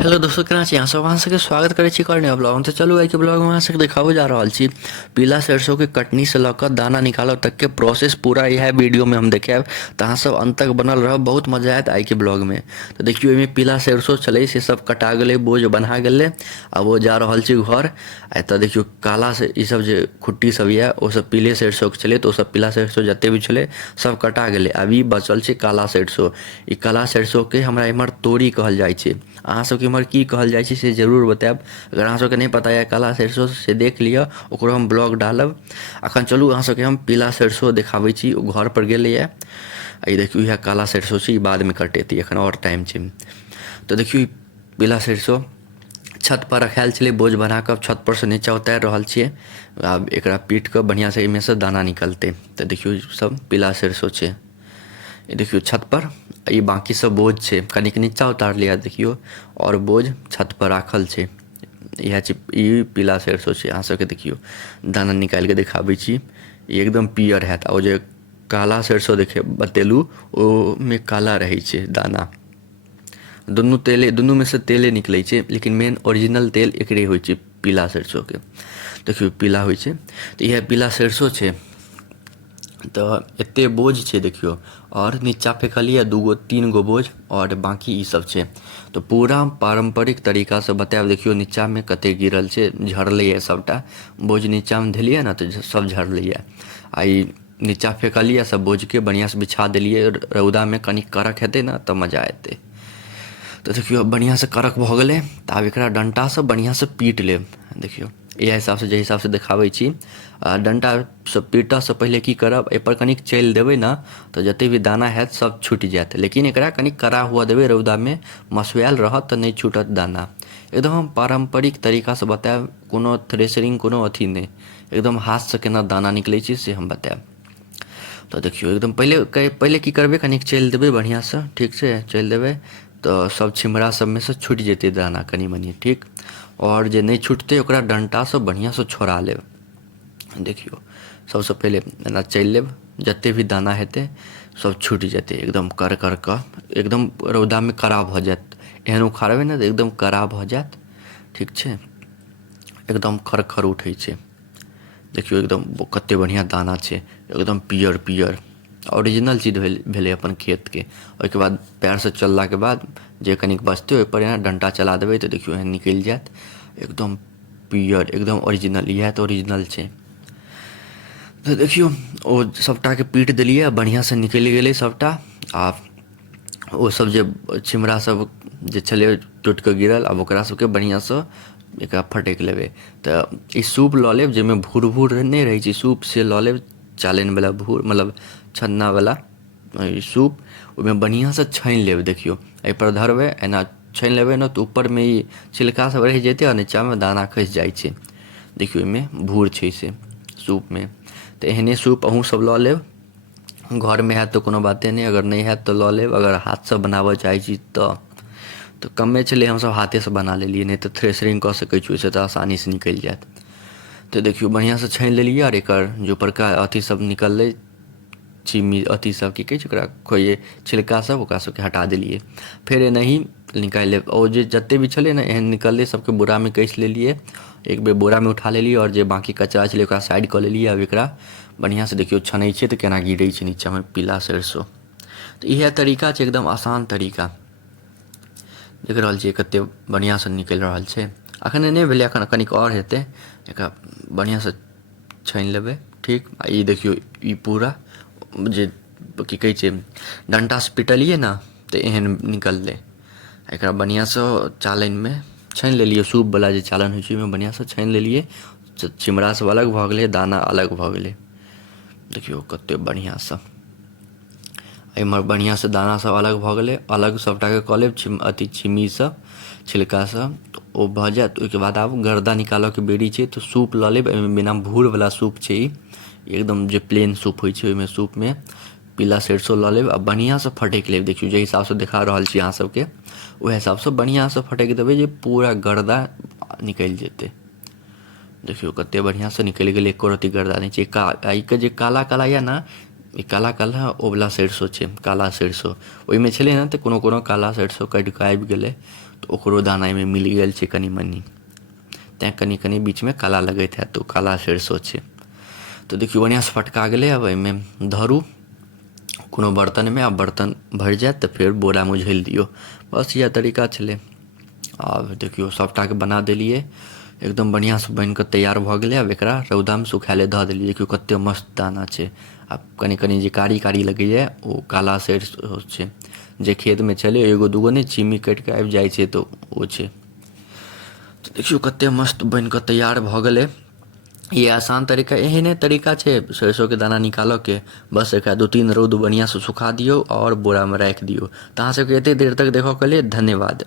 Hello दोस्तों, केना छी अहाँ सब? अहाँ सबके स्वागत करै छी करने ब्लॉग। तो चलू आइ के ब्लॉग में अहाँ सबके देखाबो जा रहल छी पीला सरसों के कटनी से लऽ कऽ दाना निकालब तक के प्रोसेस पूरा यह वीडियो में हम देखाब। तो अहाँ सब अंत तक बनल रहब, बहुत मजा आयत आइ के ब्लॉग में। तो देखियो एहिमे पीला सरसों छलै से सब कटा गेलै, बोझ बन्हा गेलै। अब वो जा रहल छी घर। आ तो देखियो काला से ई सब जे खुट्टी सब ये ओ सब पीले सरसों के छलै, तो ओ सब पीला सरसों जते भी छलै सब कटा गेलै। अभी बचल छै काला सरसों। ई काला सरसों के हमरा इम्हर तोरी कहल जाइ छै। अहाँ सबके इम्हर की कहल जाइ छै से जरूर बतायब। अगर अहाँ सबके नहीं पता है काला सरसों से देख लिअ, ओकरो हम ब्लॉग डालब। अखन चलू अहाँ सबके हम पीला सरसों देखाबै छी। ओ घर पर गेलैए। ई देखियो इएह काला सरसों छै, ई बाद में कटेतै, एखन और टाइम छै। तो देखियो ई पीला सरसों छत पर रखायल छलै बोझ बना कऽ, छत पर से नीचा उतारि रहल छियै। आब एकरा पीट कऽ बढ़िया से एहिमे से दाना निकलतै। तो देखियो ई सब पीला सरसों छै। ये देखियो छत पर ये बाकी सब बोझ छै, कनिक नीचा उतार लिया देखियो। और बोझ छत पर राखल छै। इएह छै ई पीला सरसों छै। अहाँ सबके देखियो दाना निकालि के देखाबै छी। ई एकदम पियर हैत। और जे काला सरसों देखे बतेलू ओ में काला रहै छै दाना। दुनू में से तेले निकलै छै, लेकिन मेन ओरिजिनल तेल एकरे होइ छै पीला सरसों के। देखियो पीला होइ छै। तो इएह पीला सरसों छै। तो एते बोझ छै देखियो। और नीचा फेंकलिए दूगो तीन गो बोझ, और बाकी ई सब छै। तो पूरा पारंपरिक तरीका से बतायब। देखियो नीचा में कते गिरल छै, झड़लैए सबटा बोझ। नीचा में धेलिए ना तो सब झड़लैए। आ ई नीचा फेंकलिए सब बोझ के, बढ़िया से बिछा देलिए रौदा में। कनी कड़क हेतै ना तो मजा एतै। तो देखियो बढ़िया से कड़क भ गेलै। तो आब एकरा डंटा से बढ़िया से पीट लेब। देखियो इएह हिसाब से, जे हिसाब से देखाबै छी। डंटा से पीटऽ से पहिले की करब, एहि पर कनिक चलि देबै ना तो जते भी दाना हैत सब छूटि जायत। लेकिन एकरा कनिक कड़ा हुआ देबै रौदा में, मसुआयल रहत तो नहीं छूटत दाना। एकदम हम पारंपरिक तरीका से बतायब, कोनो थ्रेसरिंग कोनो अथी नहीं। एकदम हाथ से केना दाना निकलै छै से हम बतायब। तो देखियो एकदम पहिले की करबै, कनिक चलि देबै बढ़िया से, ठीक छै। चलि देबै तो सब छिमरा सब में से छूटि जेतै दाना कनी मनी, ठीक। और जे नहीं छूटतै ओकरा डंटा से बढ़िया से छोड़ा लेब। देखियो सबसे पहिले एना चलि लेब, जते भी दाना हेतै सब छूटि जेतै एकदम कर कर कऽ। एकदम रौदा में कड़ा भऽ जायत। एहन उखाड़बै ने तो एकदम कड़ा भऽ जायत, ठीक छै। एकदम खर उठै छै। देखियो एकदम कते बढ़िया दाना छै, एकदम पियर पियर ओरिजिनल चीज भेलै अपन खेत के। ओहिके बाद पैर से चलला के बाद जे कनिक बचतै ओहि पर एना डंटा चला देबै तो देखियो एहन निकलि जायत। एकदम पियर, एकदम ओरिजिनल, इएह तो ओरिजिनल छै। तो देखियो ओ सबटा के पीट देलिए, बढ़िया से निकलि गेलै सबटा। आ ओ सब जे छिमरा सब जे छलै टूटि कऽ गिरल, आब ओकरा सबके बढ़िया से एकरा फटकि लेबै। तो ई सूप लऽ लेब जाहिमे भूर भूर नहीं रहै छै, सूप से लऽ लेब। चालनिवला भूर, मतलब छन्नावला सूप। ओहिमे बढ़िया से छानि लेब। देखियो एहि पर धरबै, एना छानि लेबै ना तो ऊपर में ई छिलका सब रहि जेतै और नीचा में दाना खसि जाइ छै। देखियो एहिमे भूर छै से सूप में। तो एहने सूप अहूँ सब लऽ लेब। घर में हैत तो कोनो बाते नहीं, अगर नहीं हैत तो लऽ लेब। अगर हाथ से बनाबऽ चाहै छी तो कमे छलै हमसब हाथे से बना लेलिए, नहीं तो थ्रेसरिंग कऽ सकै छी, ओहिसँ तो आसानी से निकलि जायत। तो देखियो बढ़िया से छानि लेलिए। और एकर जो ऊपरका अथी सब निकललै, चिम्मी अथी सब की कहै छै ओकरा, खोइए छिलका सब, ओकरा सबके हटा देलिए। फेर एनाही निकालि लेब। और जे जते भी छलै ना एहन निकललै सबके बोरा में कसि लेलिए। एक बेर बोरा में उठा लेलिए, और जे बाकी कचरा छलै ओकरा साइड कऽ लेलिए। अब एकरा बढ़िया से देखियो छनै छै तो केना गिरै छै नीचा में पीला सरसों। तो इएह तरीका छै, एकदम आसान तरीका। देख रहल छियै कते बढ़िया से निकलि रहल छै। अखन नहीं भेलै, अखन कनिक और हेतै। एकरा बढ़िया से छानि लेबै, ठीक। आ ई देखियो ई पूरा जे की कहै छै डंटा से पिटलिए ना तो एहन निकललै। एकरा बढ़िया से चालनि में छानि लेलिए। सूप वाला जे चालन होइ छै ओहिमे बढ़िया से छानि लेलिए। छिमरा सब अलग भऽ गेलै, दाना अलग भऽ गेलै। देखियो कते बढ़िया से एम्हर बढ़िया से दाना सब अलग भऽ गेलै। अलग सबटा के कऽ लेब, अथी छिम्मी सब, छिलका सब। तो ओ भऽ जायत। ओहिके बाद आब गर्दा निकालऽ के बेरी छै। तो सूप लऽ लेब, एहिमे बिना भूर वाला सूप छै ई, एकदम जे प्लेन सूप होइ छै ओहिमे सूप में पीला सरसों लऽ लेब। आ बढ़िया से फटकि लेब। देखियो जे हिसाब से देखा रहल छी अहाँ सबके, ओहि हिसाब से बढ़िया से फटकि देबै जे पूरा गर्दा निकलि जेतै। देखियो कते बढ़िया से निकलि गेलै, एको रत्ती गर्दा नहीं छै। ई के जे काला काला या ना, ई काला काला ओ वाला सरसों छै, काला सरसों। ओहिमे छलै ना तो कोनो कोनो काला सरसों काटि कऽ आबि गेलै। तो ओकरो दाना एहिमे मिल गेल छै कनि मनी, तेँ कनि कनि बीचमे काला लगैत हैत, तो काला सरिसो छै। तो देखियौ बढ़िआँसँ फटका गेलै। अब एहिमे धरू कोनो बर्तनमे, आब बर्तन भरि जायत तऽ फेर बोरामे उझैल दियौ, बस इएह तरीका छलै। आब देखियौ सभटाके बना देलिए, एकदम बढ़िआँसँ बनि कऽ तैयार भऽ गेलै। आब एकरा रौदामे सुखाय लेल धऽ देलिए। देखियौ कतेक मस्त दाना छै। आब कनि कनि जे कारी कारी लगैए ओ काला सरिसो छै, जे खेतमे छलै एगो दूगो नहि छिम्मी कटि कऽ आबि जाइ छै तऽ ओ छै। तऽ देखियौ कतेक मस्त बनि कऽ तैयार भऽ गेलै। ये आसान तरीका, एहने तरीका छै सरिसोके दाना निकालऽके। बस एकरा 2-3 रौद बढ़िआँसँ सुखा दियौ आओर बोरामे राखि दियौ। तऽ अहाँ सबके एतेक देर तक देखऽ के लेल धन्यवाद।